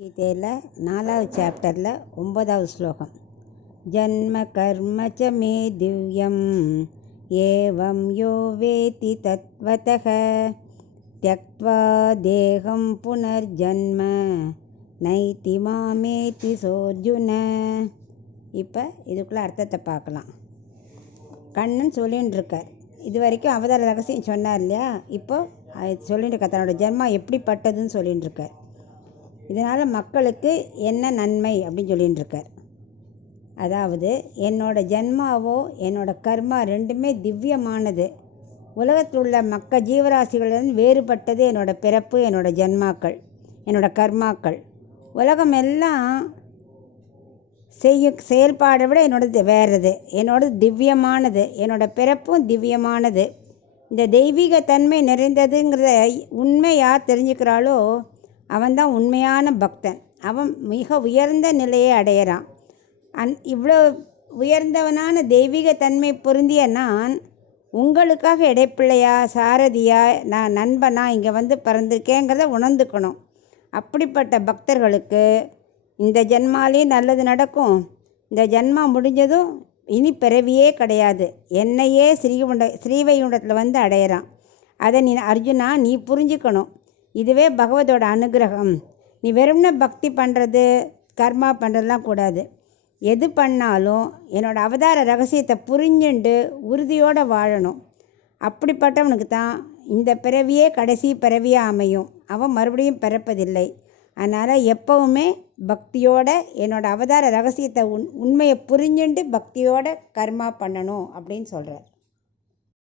கீதையில் 4வது சாப்டரில் 9வது ஸ்லோகம். ஜன்ம கர்ம ச மே திவ்யம் ஏவம் யோ வேதி தத்வதஹ த்யக்த்வா தேகம் புனர்ஜன்ம நைதி மாமேதி சோர்ஜுன. இப்போ இதுக்குள்ளே அர்த்தத்தை பார்க்கலாம். கண்ணன் சொல்லின்னு இருக்கார். இது வரைக்கும் அவதார ரகசியம் சொன்னார் இல்லையா? இப்போ சொல்லிட்டு இருக்கார் தன்னோட ஜென்மம் எப்படிப்பட்டதுன்னு சொல்லின்னு இருக்கார். இதனால் மக்களுக்கு என்ன நன்மை அப்படின்னு சொல்லின்னு இருக்கார். அதாவது என்னோட ஜென்மாவோ என்னோட கர்மா ரெண்டுமே திவ்யமானது. உலகத்தில் உள்ள ஜீவராசிகளிலிருந்து வேறுபட்டது என்னோட பிறப்பு, என்னோட ஜென்மாக்கள், என்னோட கர்மாக்கள். உலகம் எல்லாம் செயல்பாடை விட என்னோடது வேறது. என்னோடது திவ்யமானது. என்னோட பிறப்பும் திவ்யமானது. இந்த தெய்வீக தன்மை நிறைந்ததுங்கிறத உண்மை யார் தெரிஞ்சுக்கிறாளோ அவன்தான் உண்மையான பக்தன். அவன் மிக உயர்ந்த நிலையை அடையிறான். இவ்வளோ உயர்ந்தவனான தெய்வீக தன்மை பொருந்திய நான் உங்களுக்காக இடைப்பிள்ளையா, சாரதியா, நான் நண்பனா இங்கே வந்து பிறந்திருக்கேங்கிறத உணர்ந்துக்கணும். அப்படிப்பட்ட பக்தர்களுக்கு இந்த ஜென்மாலேயும் நல்லது நடக்கும். இந்த ஜென்மா முடிஞ்சதும் இனி பிறவியே கிடையாது. என்னையே ஸ்ரீவைகுண்டத்தில் வந்து அடையிறான். அதை நீ அர்ஜுனா நீ புரிஞ்சுக்கணும். இதுவே பகவதோட அனுகிரகம். நீ வெறும்ன பக்தி பண்ணுறது, கர்மா பண்ணுறதுலாம் கூடாது. எது பண்ணாலும் என்னோடய அவதார ரகசியத்தை புரிஞ்சுண்டு உறுதியோடு வாழணும். அப்படிப்பட்டவனுக்கு தான் இந்த பிறவியே கடைசி பிறவியாக அமையும். அவன் மறுபடியும் பிறப்பதில்லை. அதனால் எப்போவுமே பக்தியோட என்னோடய அவதார ரகசியத்தை உண்மையை புரிஞ்சுண்டு பக்தியோட கர்மா பண்ணணும் அப்படின்னு சொல்கிறார்.